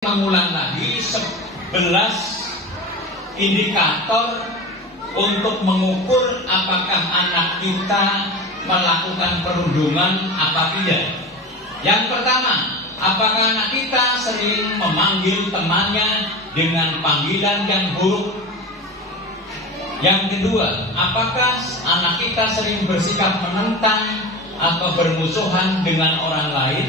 Mengulang lagi 11 indikator untuk mengukur apakah anak kita melakukan perundungan apa tidak. Yang pertama, apakah anak kita sering memanggil temannya dengan panggilan yang buruk? Yang kedua, apakah anak kita sering bersikap menentang atau bermusuhan dengan orang lain?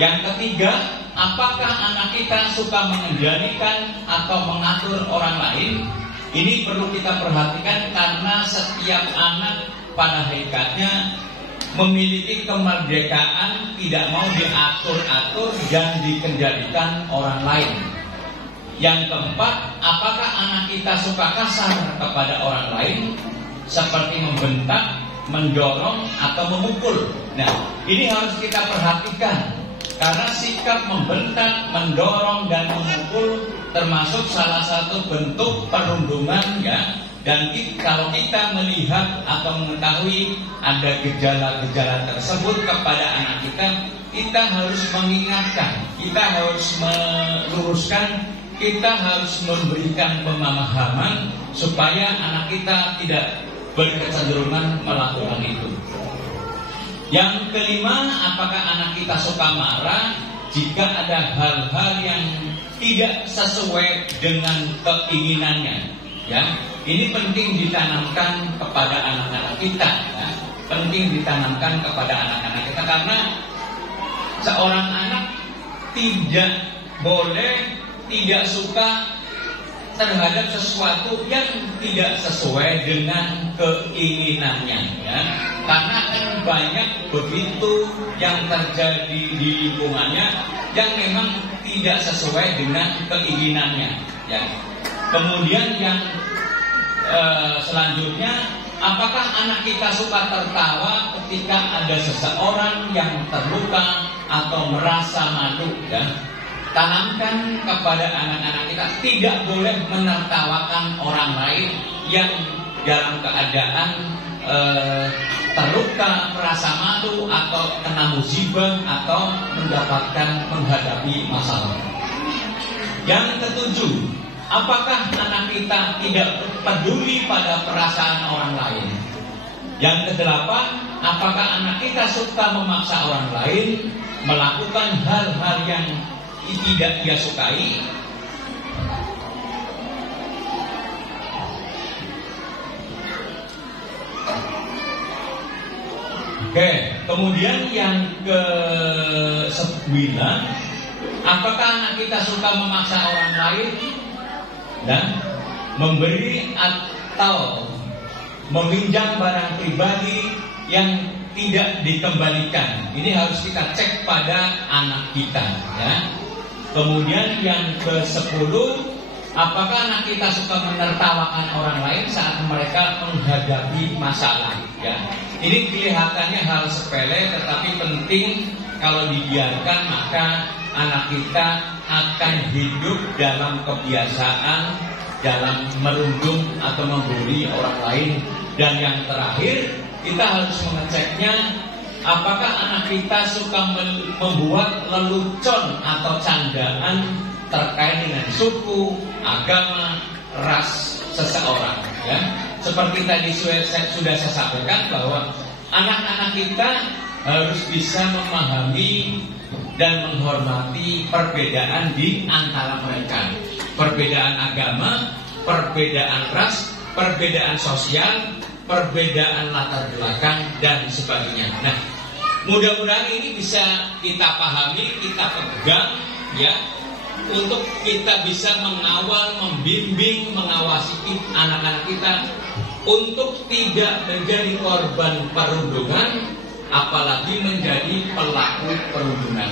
Yang ketiga, apakah anak kita suka mengendalikan atau mengatur orang lain? Ini perlu kita perhatikan karena setiap anak pada hakikatnya memiliki kemerdekaan, tidak mau diatur-atur dan dikendalikan orang lain. Yang keempat, apakah anak kita suka kasar kepada orang lain seperti membentak, mendorong atau memukul? Nah, ini harus kita perhatikan. Karena sikap membentak, mendorong, dan memukul termasuk salah satu bentuk perundungan ya. Dan kalau kita melihat atau mengetahui ada gejala-gejala tersebut kepada anak kita, kita harus mengingatkan, kita harus meluruskan, kita harus memberikan pemahaman supaya anak kita tidak berkecenderungan melakukan itu. Yang kelima, apakah anak kita suka marah jika ada hal-hal yang tidak sesuai dengan keinginannya? Ya, ini penting ditanamkan kepada anak-anak kita. Ya. Penting ditanamkan kepada anak-anak kita karena seorang anak tidak boleh tidak suka terhadap sesuatu yang tidak sesuai dengan keinginannya. Ya. Karena kan banyak begitu yang terjadi di lingkungannya yang memang tidak sesuai dengan keinginannya. Ya. Kemudian yang selanjutnya, apakah anak kita suka tertawa ketika ada seseorang yang terluka atau merasa malu? Ya. Tanamkan kepada anak-anak kita tidak boleh menertawakan orang lain yang dalam keadaan terluka, merasa malu atau kena musibah atau menghadapi masalah. Yang ketujuh, apakah anak kita tidak peduli pada perasaan orang lain? Yang kedelapan, apakah anak kita suka memaksa orang lain melakukan hal-hal yang tidak dia sukai? Oke, kemudian yang ke-9, apakah anak kita suka memaksa orang lain dan memberi atau meminjam barang pribadi yang tidak dikembalikan? Ini harus kita cek pada anak kita, ya. Kemudian yang ke-10, apakah anak kita suka menertawakan orang lain saat mereka menghadapi masalah? Ya, ini kelihatannya hal sepele, tetapi penting. Kalau dibiarkan maka anak kita akan hidup dalam kebiasaan dalam merundung atau membuli orang lain. Dan yang terakhir, kita harus mengeceknya, apakah anak kita suka membuat lelucon atau candaan terkait dengan suku, agama, ras seseorang. Ya. Seperti tadi sudah saya sampaikan bahwa anak-anak kita harus bisa memahami dan menghormati perbedaan di antara mereka. Perbedaan agama, perbedaan ras, perbedaan sosial, perbedaan latar belakang, dan sebagainya. Nah, mudah-mudahan ini bisa kita pahami, kita pegang, ya, untuk kita bisa mengawal, membimbing, mengawasi anak-anak kita untuk tidak menjadi korban perundungan, apalagi menjadi pelaku perundungan.